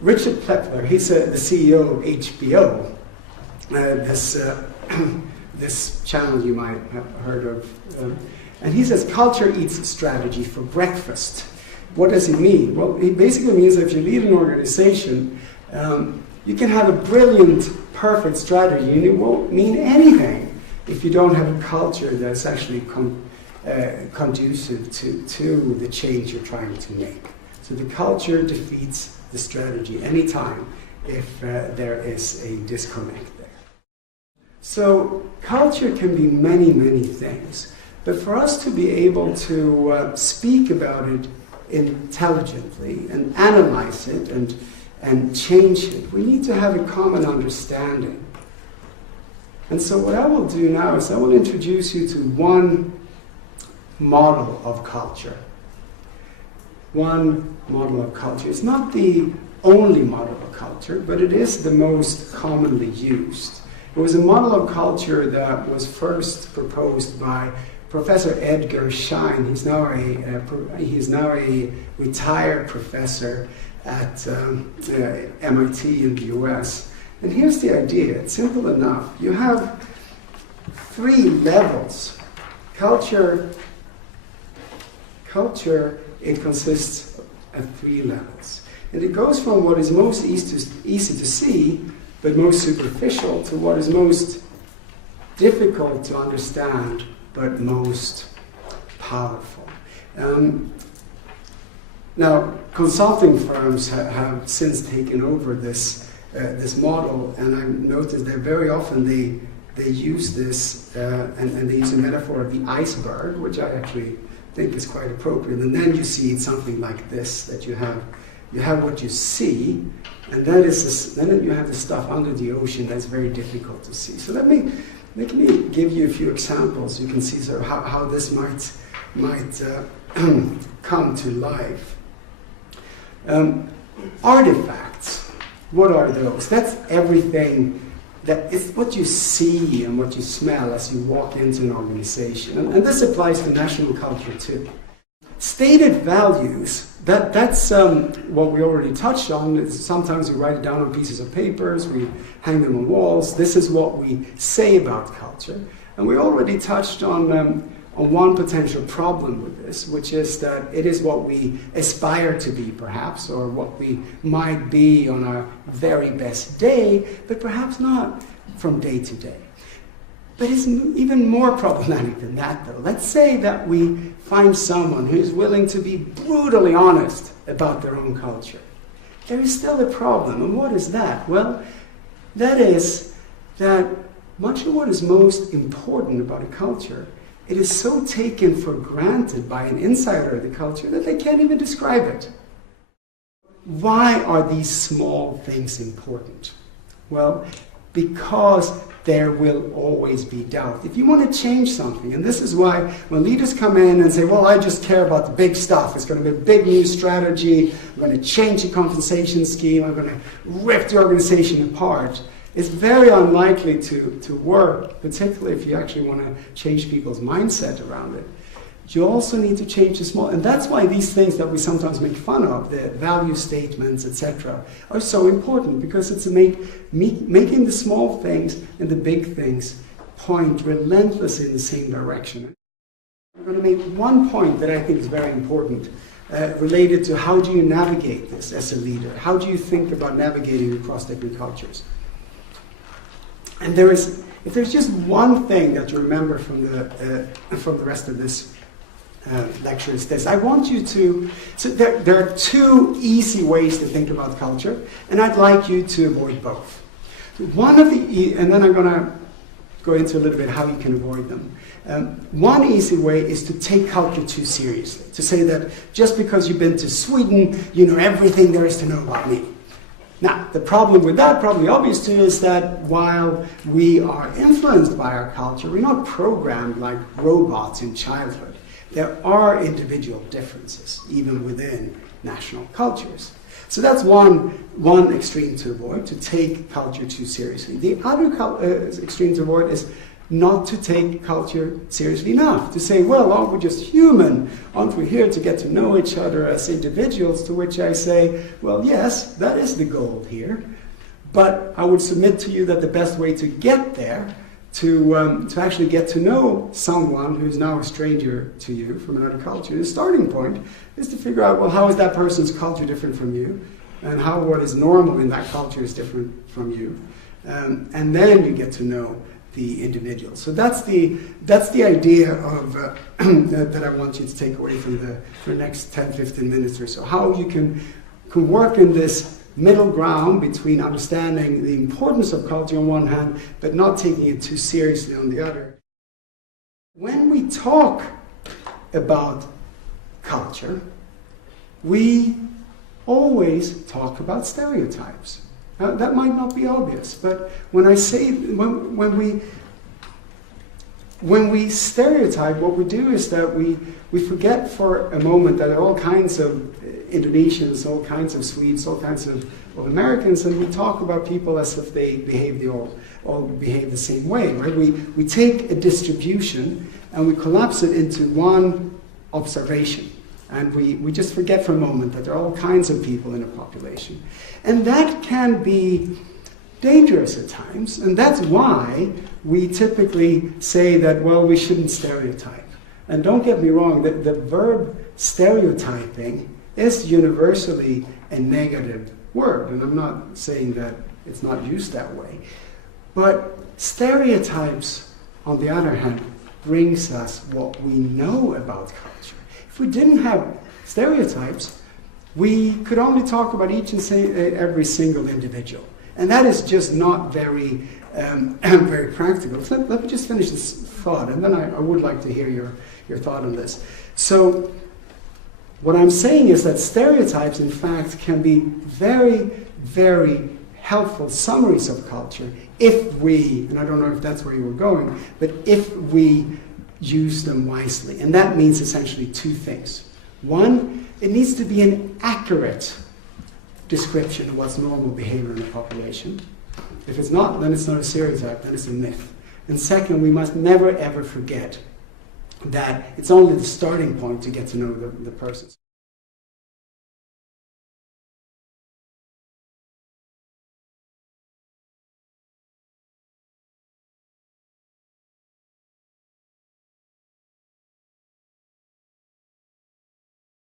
Richard Plepler, he's the CEO of HBO, this channel you might have heard of, and he says culture eats strategy for breakfast. What does he mean? Well, he basically means that if you lead an organization, you can have a brilliant, perfect strategy, and it won't mean anything if you don't have a culture that's actually conducive to the change you're trying to make. So the culture defeats the strategy anytime if there is a disconnect there. So culture can be many, many things, but for us to be able to speak about it intelligently and analyze it and change it, we need to have a common understanding. And so what I will do now is I will introduce you to one model of culture. One model of culture. It's not the only model of culture, but it is the most commonly used. It was a model of culture that was first proposed by Professor Edgar Schein. He's now a retired professor at MIT in the US. And here's the idea. It's simple enough. You have 3 levels. Culture, it consists of 3 levels. And it goes from what is most easy to see, but most superficial, to what is most difficult to understand, but most powerful. Now, consulting firms have since taken over this model, and I've noticed that very often they use this, and they use a metaphor of the iceberg, which I actually think is quite appropriate. And then you see something like this, that you have what you see, and then you have the stuff under the ocean that's very difficult to see. So let me give you a few examples. You can see sort of how this might come to life. Artifacts. What are those? That's everything. That it's what you see and what you smell as you walk into an organization. And this applies to national culture too. Stated values, that's what we already touched on. Sometimes we write it down on pieces of papers, we hang them on walls. This is what we say about culture. And we already touched on one potential problem with this, which is that it is what we aspire to be, perhaps, or what we might be on our very best day, but perhaps not from day to day. But it's even more problematic than that, though. Let's say that we find someone who's willing to be brutally honest about their own culture. There is still a problem, and what is that? Well, that is that much of what is most important about a culture, it is so taken for granted by an insider of the culture that they can't even describe it. Why are these small things important? Well, because there will always be doubt. If you want to change something, and this is why when leaders come in and say, well, I just care about the big stuff, it's going to be a big new strategy, I'm going to change the compensation scheme, I'm going to rip the organization apart, it's very unlikely to work, particularly if you actually want to change people's mindset around it. You also need to change the small, and that's why these things that we sometimes make fun of, the value statements, etc., are so important, because it's making the small things and the big things point relentlessly in the same direction. I'm going to make one point that I think is very important, related to how do you navigate this as a leader? How do you think about navigating across different cultures? And if there's just one thing that you remember from the rest of this lecture, is this. I want you to, so there are 2 easy ways to think about culture, and I'd like you to avoid both. One of the, and then I'm going to go into a little bit how you can avoid them. One easy way is to take culture too seriously, to say that just because you've been to Sweden, you know everything there is to know about me. Now, the problem with that, probably obvious to you, is that while we are influenced by our culture, we're not programmed like robots in childhood. There are individual differences, even within national cultures. So that's one extreme to avoid, to take culture too seriously. The other extreme to avoid is not to take culture seriously enough, to say, well, aren't we just human? Aren't we here to get to know each other as individuals? To which I say, well, yes, that is the goal here. But I would submit to you that the best way to get there, to actually get to know someone who's now a stranger to you from another culture, the starting point is to figure out, well, how is that person's culture different from you? And how what is normal in that culture is different from you. And then you get to know the individual. So that's the idea of that I want you to take away from the next 10, 15 minutes or so. How you can work in this middle ground between understanding the importance of culture on one hand, but not taking it too seriously on the other. When we talk about culture, we always talk about stereotypes. Now, that might not be obvious, but when I say, when we stereotype, what we do is that we forget for a moment that there are all kinds of Indonesians, all kinds of Swedes, all kinds of Americans, and we talk about people as if they all behave the same way, right? We take a distribution and we collapse it into one observation. And we just forget for a moment that there are all kinds of people in a population. And that can be dangerous at times, and that's why we typically say that, well, we shouldn't stereotype. And don't get me wrong, the verb stereotyping is universally a negative word, and I'm not saying that it's not used that way. But stereotypes, on the other hand, brings us what we know about culture. If we didn't have stereotypes, we could only talk about each and every single individual. And that is just not very very practical. So let me just finish this thought, and then I would like to hear your thought on this. So what I'm saying is that stereotypes, in fact, can be very, very helpful summaries of culture if we, and I don't know if that's where you were going, but if we use them wisely. And that means essentially two things. One, it needs to be an accurate description of what's normal behavior in a population. If it's not, then it's not a stereotype, then it's a myth. And second, we must never ever forget that it's only the starting point to get to know the person.